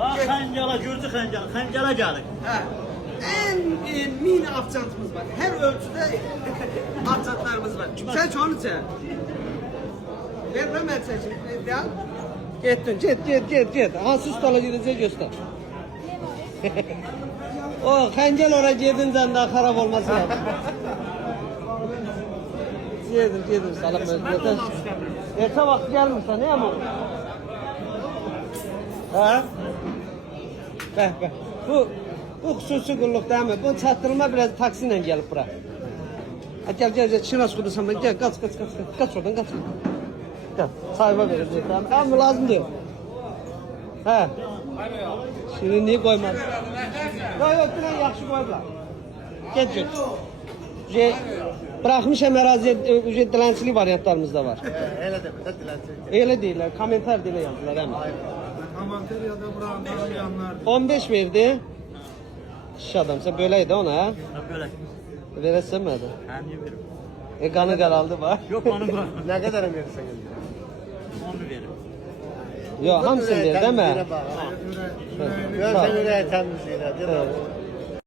Ha xəncala, gürcü xəncala, xəncala gəlir. Hə. En mini afçantımız var. Her ölçüde afçantlarımız var. Sen onu çek. Ver ben çekeyim. Gel. Git. Hansı ustala gidecek göster. O xəncəl oraya gidince daha xarab olması lazım. Gedir salam. Ertə vaxt gəlmirsən, ne ama? Ha? Bəh. Bu xüsusi qulluq değil mi? Bu çatdırma biraz taksi ilə gəlib bura. Gel Çinas kudusan ben gel kaç oradan kaç. Gel sahiba vereceğiz tamam mı lazım diyor. He. Şimdi niye koymaz? Yok dilen yaxşı koydular. Get. Bırakmışam araziye dilencilik varyantlarımız da var. Elə demə də dilənçilik. Öyle değiller. Komentar dile yazdılar hemen. Komentar ya da bırakanlar yanlar. 15 verdi. Şiş adamsa böyleydi ona ha. Böyle. Veresemedi. Həm niyə verim? Kanı karaldı bak. Yox, onu bırak. Ne kadar verirsen Onu verim. Yok hamsın der değil mi? Ben sen yüreği temizliğine.